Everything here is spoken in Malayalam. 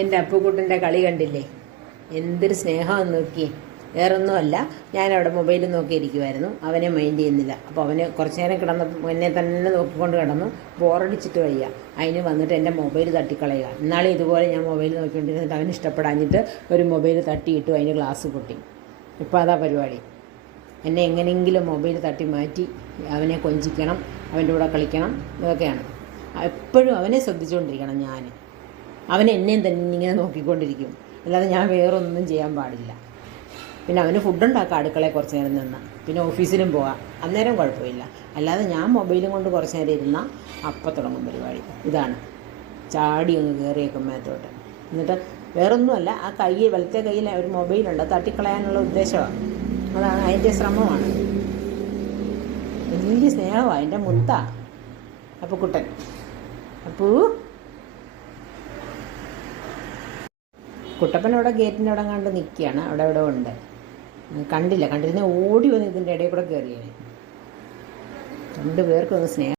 എൻ്റെ അപ്പുക്കുട്ടൻ്റെ കളി കണ്ടില്ലേ? എന്തൊരു സ്നേഹമെന്ന് നോക്കി. വേറൊന്നുമല്ല, ഞാനവിടെ മൊബൈൽ നോക്കിയിരിക്കുമായിരുന്നു. അവനെ മൈൻഡ് ചെയ്യുന്നില്ല. അപ്പോൾ അവന് കുറച്ച് നേരം കിടന്നപ്പോൾ എന്നെ തന്നെ നോക്കിക്കൊണ്ട് കിടന്നു. ബോറടിച്ചിട്ട് വയ്യ. അതിന് വന്നിട്ട് എൻ്റെ മൊബൈൽ തട്ടിക്കളയുക. ഇന്നാളെ ഇതുപോലെ ഞാൻ മൊബൈൽ നോക്കിക്കൊണ്ടിരുന്നിട്ട് അവന് ഇഷ്ടപ്പെടാഞ്ഞിട്ട് ഒരു മൊബൈൽ തട്ടിയിട്ടു, അതിന് ഗ്ലാസ് പൊട്ടി. ഇപ്പോൾ അതാ പരിപാടി. എന്നെ എങ്ങനെയെങ്കിലും മൊബൈൽ തട്ടി മാറ്റി അവനെ കൊഞ്ചിക്കണം, അവൻ്റെ കൂടെ കളിക്കണം, ഇതൊക്കെയാണ്. എപ്പോഴും അവനെ ശ്രദ്ധിച്ചുകൊണ്ടിരിക്കണം ഞാൻ. അവൻ എന്നെയും തന്നെ ഇങ്ങനെ നോക്കിക്കൊണ്ടിരിക്കും. അല്ലാതെ ഞാൻ വേറൊന്നും ചെയ്യാൻ പാടില്ല. പിന്നെ അവന് ഫുഡുണ്ടാക്കാം അടുക്കളയിൽ കുറച്ച് നേരം നിന്ന്. പിന്നെ ഓഫീസിലും പോകാം, അന്നേരം കുഴപ്പമില്ല. അല്ലാതെ ഞാൻ മൊബൈലും കൊണ്ട് കുറച്ച് നേരം ഇരുന്നാൽ അപ്പം തുടങ്ങും പരിപാടി. ഇതാണ് ചാടി ഒന്ന് കയറിയേക്കും മേത്തോട്ട്. എന്നിട്ട് വേറൊന്നുമല്ല, ആ വലത്തെ കയ്യിൽ ഒരു മൊബൈലുണ്ട്, തട്ടിക്കളയാനുള്ള ഉദ്ദേശമാണ്. അതാണ് അതിൻ്റെ ശ്രമമാണ്. വലിയ സ്നേഹമാണ്, എൻ്റെ മുത്താ അപ്പുക്കുട്ടൻ. അപ്പൂ കുട്ടപ്പൻ അവിടെ ഗേറ്റിൻ്റെ അവിടെ കണ്ട് നിൽക്കുകയാണ്. അവിടെ ഇവിടെ ഉണ്ട്, കണ്ടില്ല. കണ്ടിരുന്ന ഓടി വന്ന് ഇതിൻ്റെ ഇടയിൽ കൂടെ കയറിയാണ്. രണ്ടു പേർക്കും ഒന്ന് സ്നേഹം.